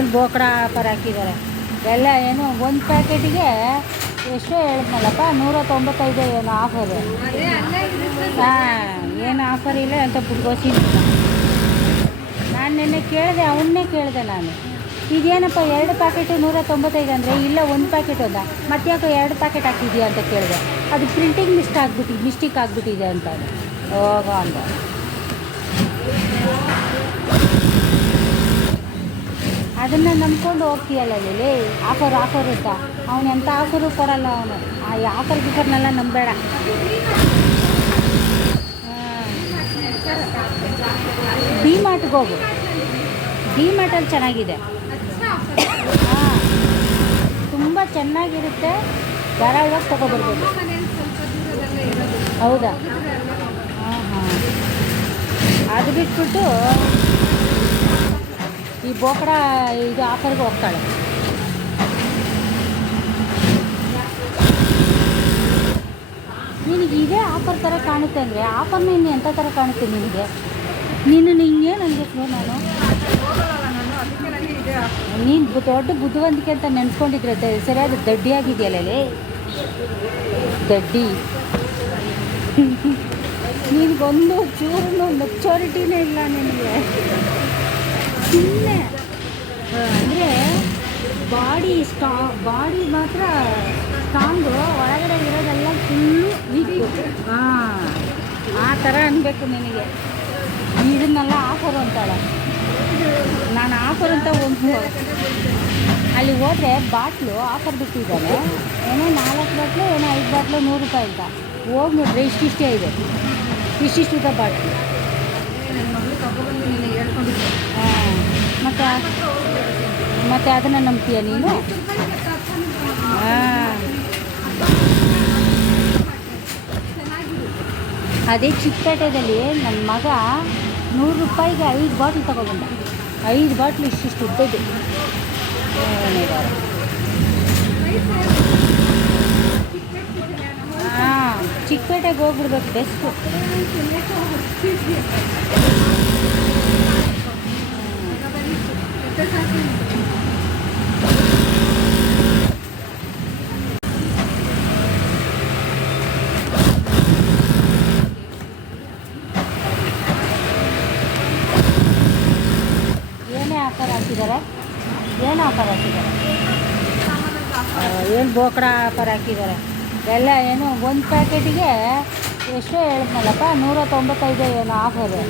ಏನು ಬೋಕಡ ಆಫರ್ ಹಾಕಿದ್ದಾರೆ ಎಲ್ಲ. ಏನು ಒಂದು ಪ್ಯಾಕೆಟಿಗೆ ಎಷ್ಟೋ ಹೇಳಿದ್ನಲ್ಲಪ್ಪ, 195 ಏನು ಆಫರು. ಹಾಂ, ಏನು ಆಫರ್ ಇಲ್ಲ ಅಂತ ಬಿಟ್ಕೋಸಿ. ನಾನು ನಿನ್ನೆ ಕೇಳಿದೆ, ಅವನ್ನೇ ಕೇಳಿದೆ ನಾನು, ಇದೇನಪ್ಪ 2 ಪ್ಯಾಕೆಟು 195 ಅಂದರೆ, ಇಲ್ಲ 1 ಪ್ಯಾಕೆಟ್ ಅದ, ಮತ್ತೆ ಯಾಕೆ 2 ಪ್ಯಾಕೆಟ್ ಹಾಕಿದ್ಯಾ ಅಂತ ಕೇಳಿದೆ. ಅದು ಪ್ರಿಂಟಿಂಗ್ ಮಿಸ್ಟೇಕ್ ಆಗಿಬಿಟ್ಟಿದೆ ಅಂತ. ಹೋಗ ಅಂತ ಅದನ್ನು ನಂಬ್ಕೊಂಡು ಹೋಗ್ತೀಯಲ್ಲ ಇಲ್ಲಿ, ಆಫರ್ ಅಂತ. ಅವನು ಎಂಥ ಆಫರು ಕೊಡಲ್ಲ ಅವನು. ಆ ಆಫರ್ನೆಲ್ಲ ನಂಬೇಡ. ಡಿ ಮಾರ್ಟ್ಗೆ ಹೋಗು, ಡಿ ಮಾರ್ಟಲ್ಲಿ ಚೆನ್ನಾಗಿದೆ. ಹಾಂ, ತುಂಬ ಚೆನ್ನಾಗಿರುತ್ತೆ. ಧಾರಾಳವಾಗಿ ತೊಗೊಬರ್ಬೋದು. ಹೌದಾ? ಹಾಂ ಹಾಂ. ಅದು ಬಿಟ್ಬಿಟ್ಟು ಈ ಬೋಕಡ ಇದು ಆಫರ್ಗೆ ಹೋಗ್ತಾಳೆ. ನಿನಗೆ ಇದೇ ಆಫರ್ ಥರ ಕಾಣುತ್ತೆ ಅಂದರೆ, ಆಫರ್ನ ಇನ್ನು ಎಂಥ ಥರ ಕಾಣುತ್ತೆ ನಿನಗೆ? ಹಿಂಗೆ ನನಗೆ ನಾನು ನೀನು ದೊಡ್ಡ ಬುದ್ಧಿವಂತಿಕೆ ಅಂತ ನೆನೆಸ್ಕೊಂಡಿದ್ರೆ ಸರಿಯಾದ ದಡ್ಡಿಯಾಗಿದೆಯಲ್ಲ, ದಡ್ಡಿ. ನಿನಗೊಂದು ಚೂರು ಮೆಚುರಿಟಿನೇ ಇಲ್ಲ ನಿನಗೆ. ಸುಮ್ಮನೆ ಅಂದರೆ ಬಾಡಿ ಮಾತ್ರ ಸ್ಟ್ರಾಂಗು, ಒಳಗಡೆ ಇರೋದೆಲ್ಲ ಫುಲ್ಲು ವೀಕು. ಹಾಂ, ಆ ಥರ ಅನ್ಬೇಕು ನಿನಗೆ. ಇದನ್ನೆಲ್ಲ ಆಫರ್ ಅಂತಾಳೆ. ನಾನು ಆಫರ್ ಅಂತ ಒಂದು ಅಲ್ಲಿ ಹೋದರೆ ಬಾಟ್ಲು ಆಫರ್ ಬಿಟ್ಟಿದ್ದಾನೆ. ಏನೋ 4 ಬಾಟ್ಲು, ಏನೋ 5 ಬಾಟ್ಲು 100 ರೂಪಾಯಿ ಅಂತ. ಹೋಗಿ ನೋಡ್ರೆ ಇಷ್ಟಿಷ್ಟೇ ಇದೆ, ಇಷ್ಟಿಷ್ಟುದ ಬಾಟ್ಲು. ಹಾಂ, ಮತ್ತೆ ಅದನ್ನು ನಂಬ್ತೀಯ ನೀನು? ಹಾಂ, ಅದೇ ಚಿಕ್ಕಪೇಟೆಯಲ್ಲಿ ನನ್ನ ಮಗ 100 ರೂಪಾಯಿಗೆ 5 ಬಾಟ್ಲು ತೊಗೊಬಂದ. 5 ಬಾಟ್ಲು ಇಷ್ಟಿಷ್ಟು ಉದ್ದದ್ದು. ಹಾಂ, ಚಿಕ್ಕಪೇಟೆಗೆ ಹೋಗ್ಬಿಡ್ಬೇಕು, ಬೆಸ್ಟು. ಏನೇ ಆಫರ್ ಹಾಕಿದ್ದಾರೆ? ಏನು ಆಫರ್ ಹಾಕಿದ್ದಾರೆ? ಏನು ಬೋಕಡ ಆಫರ್ ಹಾಕಿದ್ದಾರೆ ಎಲ್ಲ. ಏನು 1 ಪ್ಯಾಕೆಟಿಗೆ ಎಷ್ಟೋ ಹೇಳಿದ್ನಲ್ಲಪ್ಪ, 195 ಏನು ಆಫರು.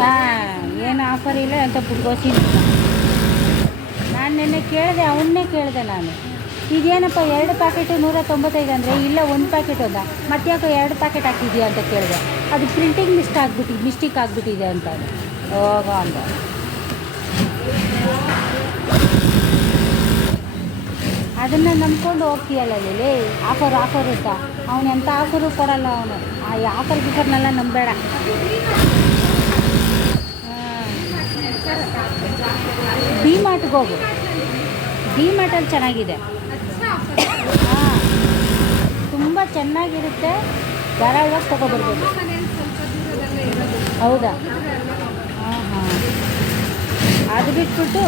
ಹಾಂ, ಏನು ಆಫರ್ ಇಲ್ಲ ಅಂತ ಬಿಟ್ಕೋಸಿ. ನಾನು ನಿನ್ನೆ ಕೇಳಿದೆ, ಅವನ್ನೇ ಕೇಳಿದೆ ನಾನು, ಇದೇನಪ್ಪ 2 ಪ್ಯಾಕೆಟು 195 ಅಂದರೆ, ಇಲ್ಲ 1 ಪ್ಯಾಕೆಟ್ ಅದ, ಮತ್ತೆ ಯಾಕೆ 2 ಪ್ಯಾಕೆಟ್ ಹಾಕಿದ್ಯಾ ಅಂತ ಕೇಳಿದೆ. ಅದು ಪ್ರಿಂಟಿಂಗ್ ಮಿಸ್ಟೇಕ್ ಆಗಿಬಿಟ್ಟಿದೆ ಅಂತ. ಹೋಗ ಅಂತ ಅದನ್ನು ನಂಬ್ಕೊಂಡು ಹೋಗ್ತೀಯಲ್ಲ ಇಲ್ಲಿ, ಆಫರ್ ಅಂತ. ಅವನು ಎಂಥ ಆಫರು ಕೊಡಲ್ಲ ಅವನು. ಆ ಆಫರ್ನೆಲ್ಲ ನಂಬೇಡ. ಡಿ ಮಾರ್ಟ್ಗೆ ಹೋಗು, ಡಿ ಮಾರ್ಟಲ್ಲಿ ಚೆನ್ನಾಗಿದೆ. ಹಾಂ, ತುಂಬ ಚೆನ್ನಾಗಿರುತ್ತೆ. ಧಾರಾಳವಾಗಿ ತೊಗೊಬರ್ಬೋದು. ಹೌದಾ? ಹಾಂ ಹಾಂ. ಅದು ಬಿಟ್ಬಿಟ್ಟು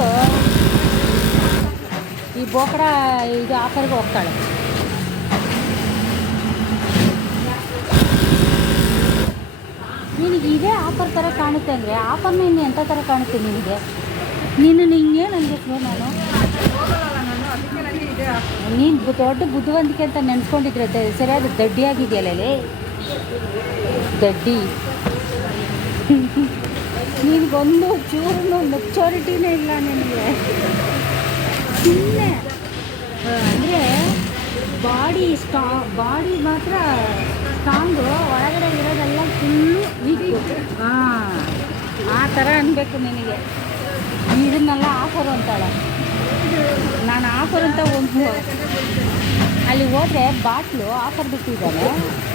ಈ ಬೋಕಡ ಇದು ಆಫರ್ಗೆ ಹೋಗ್ತಾಳೆ. ನಿನಗೆ ಇದೇ ಆಫರ್ ಥರ ಕಾಣುತ್ತೆ ಅಂದರೆ, ಆಫರ್ನ ಇನ್ನು ಎಂಥ ಥರ ಕಾಣುತ್ತೆ ನಿನಗೆ? ಹಿಂಗೆ ನನಗೆ ನಾನು ನೀನು ದೊಡ್ಡ ಬುದ್ಧಿವಂತಿಕೆ ಅಂತ ನೆನೆಸ್ಕೊಂಡಿದ್ರೆ ಸರಿಯಾದ ದಡ್ಡಿಯಾಗಿದೆಯಲ್ಲ, ದಡ್ಡಿ. ನಿನಗೊಂದು ಚೂರು ಮೆಚುರಿಟಿನೇ ಇಲ್ಲ ನಿನಗೆ. ಸುಮ್ಮನೆ ಅಂದರೆ ಬಾಡಿ ಮಾತ್ರ ಸ್ಟ್ರಾಂಗು, ಒಳಗಡೆ ಇರೋದೆಲ್ಲ ಫುಲ್ಲು ವೀಕು. ಹಾಂ, ಆ ಥರ ಅನ್ಬೇಕು ನಿನಗೆ. ಇದನ್ನೆಲ್ಲ ಆಫರು ಅಂತಾಳೆ. ನಾನು ಆಫರ್ ಅಂತ ಒಂದು ಅಲ್ಲಿ ಹೋದರೆ ಬಾಟ್ಲು ಆಫರ್ ಬಿಟ್ಟಿದ್ದಾನೆ.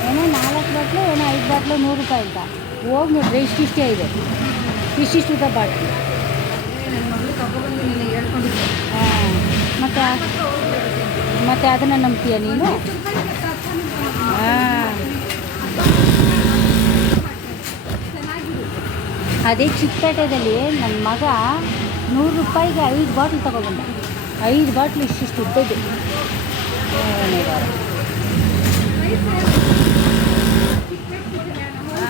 ಏನೋ 4 ಬಾಟ್ಲು, ಏನೋ 5 ಬಾಟ್ಲು 100 ರೂಪಾಯಿ ಅಂತ. ಹೋಗಿ ನೋಡ್ರೆ ಇಷ್ಟಿಷ್ಟೇ ಇದೆ, ಇಷ್ಟಿಷ್ಟುದ ಬಾಟ್ಲು. ಹಾಂ, ಮತ್ತೆ ಅದನ್ನು ನಂಬ್ತೀಯ ನೀನು? ಹಾಂ, ಅದೇ ಚಿಕ್ಕಪೇಟೆಯಲ್ಲಿ ನನ್ನ ಮಗ 100 ರೂಪಾಯಿಗೆ 5 ಬಾಟ್ಲ್ ತೊಗೊಬಂದ. 5 ಬಾಟ್ಲ್ ಇಷ್ಟಿಷ್ಟು ಉದ್ದದ್ದು.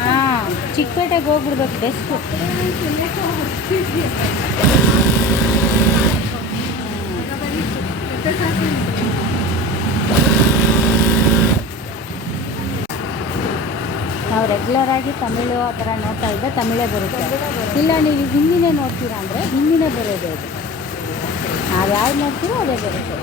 ಹಾಂ, ಚಿಕ್ಕಪೇಟೆಗೆ ಹೋಗ್ಬಿಡ್ಬೇಕು ಬೆಸ್ಟು. ನಾವು ರೆಗ್ಯುಲರಾಗಿ ತಮಿಳು ಆ ಥರ ನೋಡ್ತಾ ಇದ್ದರೆ ತಮಿಳೇ ಬರುತ್ತೆ. ಇಲ್ಲ ನೀವು ಹಿಂದಿನೇ ನೋಡ್ತೀರಾ ಅಂದರೆ ಹಿಂದಿನೇ ಬರೋದು ಅದು. ನಾವು ಯಾವ್ದು ನೋಡ್ತೀರೋ ಅದೇ ಬರುತ್ತೆ.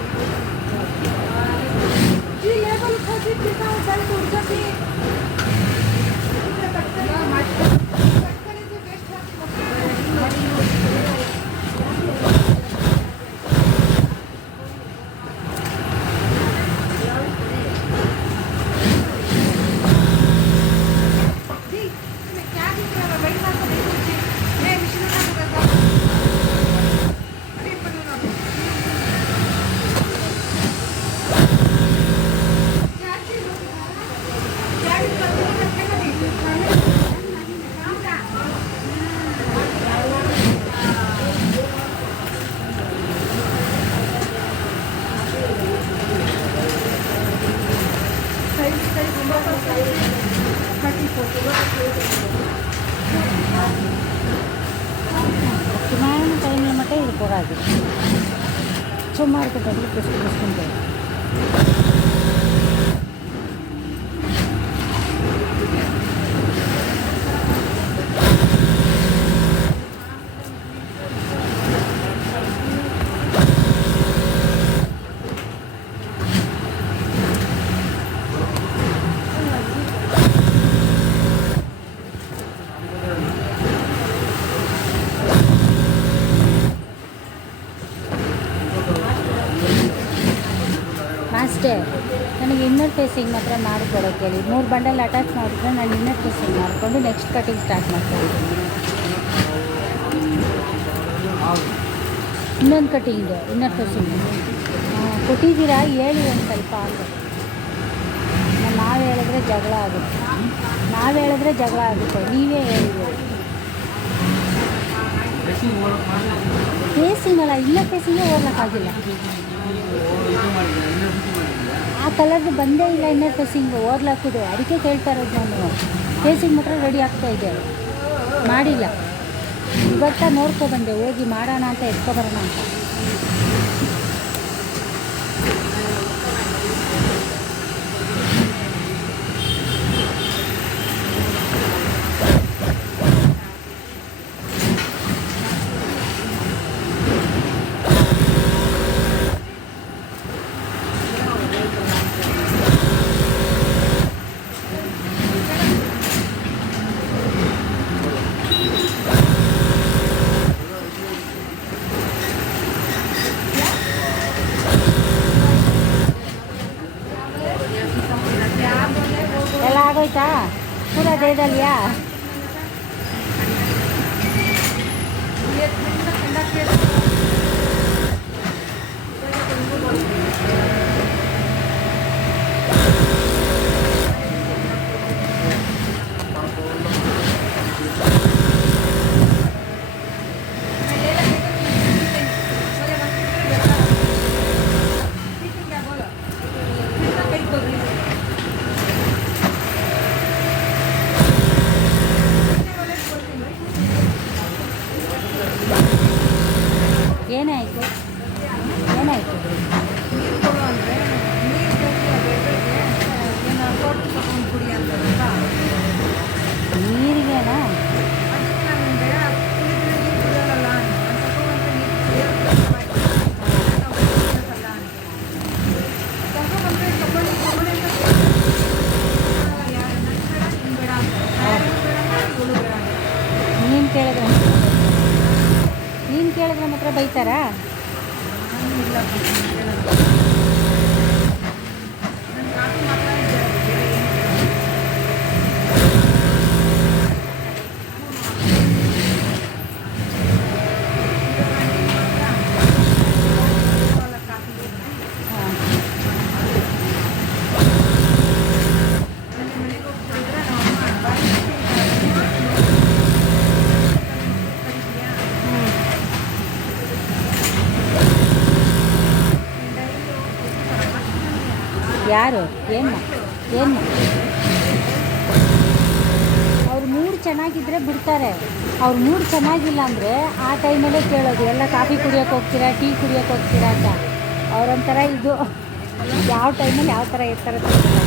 சுமான டைமில் மட்டும் இது போகாது. சும்மா இருக்க டைமில் பிடிச்சிட்டு ಅಷ್ಟೇ. ನನಗೆ ಇನ್ನರ್ ಫೇಸಿಂಗ್ ಮಾತ್ರ ಮಾಡಿಕೊಡೋಕ್ಕೆ ಹೇಳಿ. 3 ಬಂಡಲ್ ಅಟ್ಯಾಚ್ ಮಾಡಿದ್ರೆ ನಾನು ಇನ್ನರ್ ಫೇಸಿಂಗ್ ಮಾಡಿಕೊಂಡು ನೆಕ್ಸ್ಟ್ ಕಟಿಂಗ್ ಸ್ಟಾರ್ಟ್ ಮಾಡ್ತಾಯಿದ್ದೀನಿ. ಇನ್ನೊಂದು ಕಟಿಂಗ್ ಇನ್ನರ್ ಫೇಸಿಂಗ್ ಕೊಟ್ಟಿದ್ದೀರಾ ಹೇಳಿ ಒಂದು ಸ್ವಲ್ಪ ಅಂತ. ನಾವು ಹೇಳಿದ್ರೆ ಜಗಳ ಆಗುತ್ತೆ. ನೀವೇ ಹೇಳಿದ್ದೀರಿ. ಫೇಸಿಂಗ್ ಅಲ್ಲ, ಇನ್ನರ್ ಫೇಸಿಂಗೇ ಓಡ್ಲಿಕ್ಕಾಗಿಲ್ಲ. ಆ ಕಲರ್ದು ಬಂದೇ ಇಲ್ಲ ಇನ್ನರ್ ಫೇಸಿಂಗ್ ಓದ್ಲಾಕೋದು. ಅದಕ್ಕೆ ಕೇಳ್ತಾ ಇರೋದು ನಾನು. ಫೇಸಿಂಗ್ ಮಾತ್ರ ರೆಡಿ ಆಗ್ತಾಯಿದೆ, ಮಾಡಿಲ್ಲ. ಇವತ್ತ ನೋಡ್ಕೊಬಂದೆ, ಹೋಗಿ ಮಾಡೋಣ ಅಂತ ಎತ್ಕೊಬರೋಣ ಅಂತ. ಎಲ್ಲ ಆಗೋಯ್ತಾ? ಪೂರ ದೇದಲ್ಯಾ? ಏನಾಯಿತು? ನೀರಿಗೆನಾ? ನೀನು ಕೇಳಿದ್ರೆ ಮಾತ್ರ ಬೈತಾರಾ? ಯಾರು? ಏನು ಏನು ಅವ್ರ ಮೂಡ್ ಚೆನ್ನಾಗಿದ್ದರೆ ಬಿಡ್ತಾರೆ. ಅವ್ರ ಮೂಡ್ ಚೆನ್ನಾಗಿಲ್ಲ ಅಂದರೆ ಆ ಟೈಮಲ್ಲೇ ಕೇಳೋದು, ಎಲ್ಲ ಕಾಫಿ ಕುಡಿಯೋಕೆ ಹೋಗ್ತೀರಾ, ಟೀ ಕುಡಿಯೋಕೆ ಹೋಗ್ತೀರಾ ಅಂತ. ಅವರೊಂಥರ ಇದು ಯಾವ ಟೈಮಲ್ಲಿ ಯಾವ ಥರ ಇರ್ತಾರೆ ಅಂತ ಗೊತ್ತಿಲ್ಲ.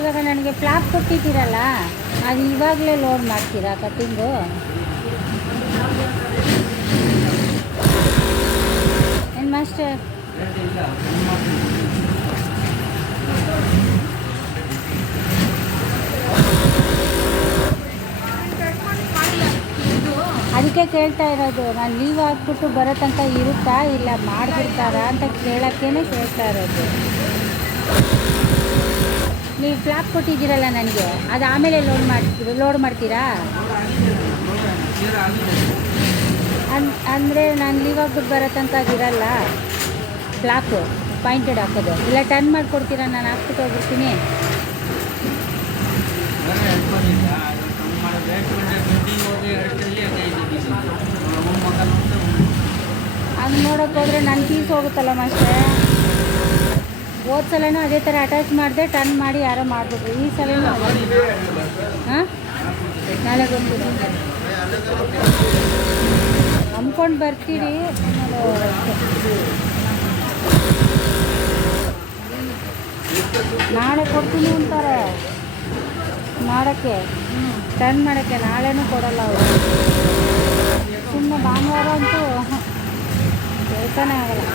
ಇವಾಗ ನನಗೆ ಫ್ಲಾಪ್ ಕೊಟ್ಟಿದ್ದೀರಲ್ಲ, ಅದು ಇವಾಗಲೇ ಲೋಡ್ ಮಾಡ್ತೀರಾ ಕಟ್ಟಿಂಗು? ಏನು ಮಾಸ್ಟರ್? ಅದಕ್ಕೆ ಕೇಳ್ತಾ ಇರೋದು, ನಾನು ಲೀವ್ ಹಾಕ್ಬಿಟ್ಟು ಬರೋ ತನಕ ಇರುತ್ತಾ ಇಲ್ಲ ಮಾಡಿಬಿಡ್ತಾರಾ ಅಂತ ಕೇಳೋಕ್ಕೇ ಕೇಳ್ತಾ ಇರೋದು. ನೀವು ಫ್ಲಾಪ್ ಕೊಟ್ಟಿದ್ದೀರಲ್ಲ ನನಗೆ, ಅದು ಆಮೇಲೆ ಲೋಡ್ ಮಾಡ್ತೀರಾ? ಅಂದರೆ ನಾನು ಲೀವ್ ಹಾಕ್ಬಿಟ್ಟು ಬರೋ ತನಕ ಅದಿರಲ್ಲ ಫ್ಲಾಪು ಪಾಯಿಂಟೆಡ್ ಹಾಕೋದು, ಇಲ್ಲ ಟರ್ನ್ ಮಾಡಿಕೊಡ್ತೀರಾ? ನಾನು ಹಾಕ್ಬಿಟ್ಟು ಹೋಗ್ಬಿಡ್ತೀನಿ. ಹಂಗೆ ನೋಡೋಕೆ ಹೋದರೆ ನನ್ನ ಫೀಸ್ ಹೋಗುತ್ತಲ್ಲ ಮಾಸ್ಟರ್. ಹೋದ ಸಲನೂ ಅದೇ ಥರ ಅಟ್ಯಾಚ್ ಮಾಡಿದೆ, ಟರ್ನ್ ಮಾಡಿ ಯಾರೋ ಮಾಡಿಬಿಟ್ರು. ಈ ಸಲನೂ ಹಾಂ, ನಾಳೆ ಬಂದು ನಂಬ್ಕೊಂಡು ಬರ್ತೀರಿ. ನಾಳೆ ಕೊಡ್ತೀನಿ ಅಂತಾರೆ ಮಾಡೋಕ್ಕೆ, ಟರ್ನ್ ಮಾಡೋಕ್ಕೆ. ನಾಳೆನೂ ಕೊಡಲ್ಲ ಅವರು. ಸುಮ್ಮನೆ ಭಾನುವಾರ ಅಂತೂ ಕೆಲಸನೇ ಆಗಲ್ಲ.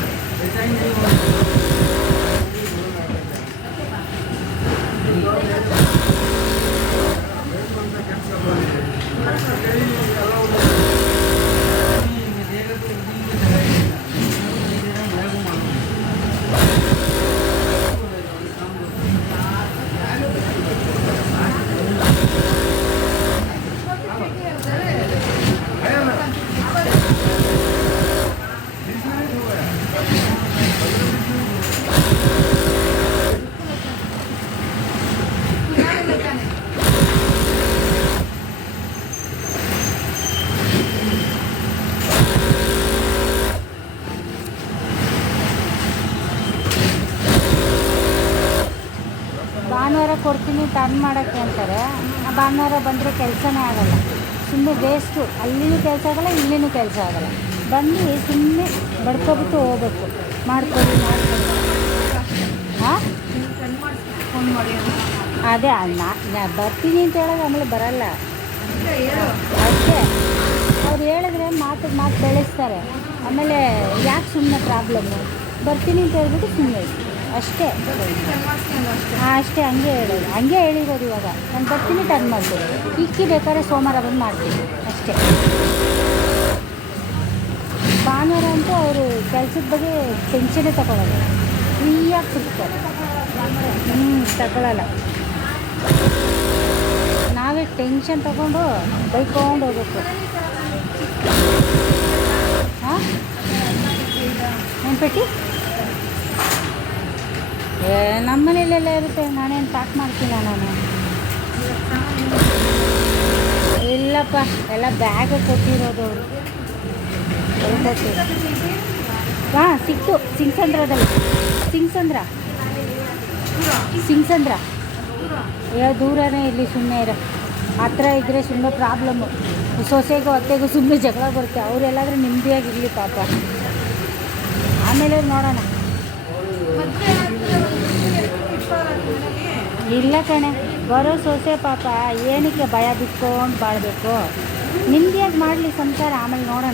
ಕೊಡ್ತೀನಿ ಟರ್ನ್ ಮಾಡೋಕ್ಕೆ ಅಂತಾರೆ. ಆ ಭಾನುವಾರ ಬಂದರೆ ಕೆಲಸನೇ ಆಗಲ್ಲ, ಸುಮ್ಮನೆ ವೇಸ್ಟು. ಅಲ್ಲಿನೂ ಕೆಲಸ ಆಗಲ್ಲ, ಇಲ್ಲಿನೂ ಕೆಲಸ ಆಗಲ್ಲ. ಬಂದು ಸುಮ್ಮನೆ ಬಡ್ಕೊಬಿಟ್ಟು ಹೋಗ್ಬೇಕು. ಮಾಡ್ಕೊಳ್ಳಿ ಹಾಂ, ಅದೇ ಬರ್ತೀನಿ ಅಂತ ಹೇಳೋದು ಆಮೇಲೆ ಬರಲ್ಲ ಅಷ್ಟೇ. ಅವ್ರು ಹೇಳಿದ್ರೆ ಮಾತು ಬೆಳೆಸ್ತಾರೆ. ಆಮೇಲೆ ಯಾಕೆ ಸುಮ್ಮನೆ ಪ್ರಾಬ್ಲಮ್ಮು, ಬರ್ತೀನಿ ಅಂತ ಹೇಳ್ಬಿಟ್ಟು ಸುಮ್ಮನೆ ಅಷ್ಟೇ. ಅಷ್ಟೇ, ಹಂಗೆ ಹೇಳಿರೋದು. ಇವಾಗ ನಾನು ಬರ್ತೀನಿ, ಟರ್ನ್ ಮಾಡ್ತೀನಿ, ಬೇಕಾದ್ರೆ ಸೋಮವಾರ ಬಂದು ಮಾಡ್ತೀನಿ ಅಷ್ಟೇ. ಭಾನುವಾರ ಅಂತೂ ಅವರು ಕೆಲಸದ ಬಗ್ಗೆ ಟೆನ್ಷನ್ನೇ ತಗೊಳ್ಳಲ್ಲ, ಫ್ರೀಯಾಗಿ ಸಿಗ್ತಾರೆ. ತಗೊಳ್ಳಲ್ಲ. ನಾವೇ ಟೆನ್ಷನ್ ತಗೊಂಡು ಬೈಕೊಂಡು ಹೋಗ್ಬೇಕು. ಹಾಂ, ನೆನ್ಪೆಟ್ಟಿ ನಮ್ಮ ಮನೇಲೆಲ್ಲ ಇರುತ್ತೆ. ನಾನೇನು ಪ್ಯಾಕ್ ಮಾಡ್ತೀನ ನಾನು? ಇಲ್ಲಪ್ಪ, ಎಲ್ಲ ಬ್ಯಾಗ್ ಕೊಟ್ಟಿರೋದು ಅವರು. ಹಾಂ, ಸಿಕ್ತು ಸಿಂಗ್ಸಂದ್ರದಲ್ಲಿ. ಸಿಂಗ್ಸಂದ್ರ ದೂರನೇ. ಇಲ್ಲಿ ಸುಮ್ಮನೆ ಇರೋ ಹತ್ರ ಇದ್ದರೆ ಸುಮ್ಮನೆ ಪ್ರಾಬ್ಲಮ್ಮು. ಸೊಸೆಗೂ ಅತ್ತೆಗೂ ಸುಮ್ಮನೆ ಜಗಳ ಬರುತ್ತೆ. ಅವರೆಲ್ಲಾದರೂ ನೆಮ್ಮದಿಯಾಗಿರಲಿ ಪಾಪ. ಆಮೇಲೆ ನೋಡೋಣ. ಇಲ್ಲ ಕಣೆ, ಬರೋ ಸೊಸೆ ಪಾಪ ಏನಕ್ಕೆ ಭಯ ಬಿಟ್ಕೊಂಡು ಬಾಳಬೇಕು? ನೆಮ್ಮದಿಯಾಗಿ ಮಾಡಲಿ ಸಂಸಾರ, ಆಮೇಲೆ ನೋಡೋಣ.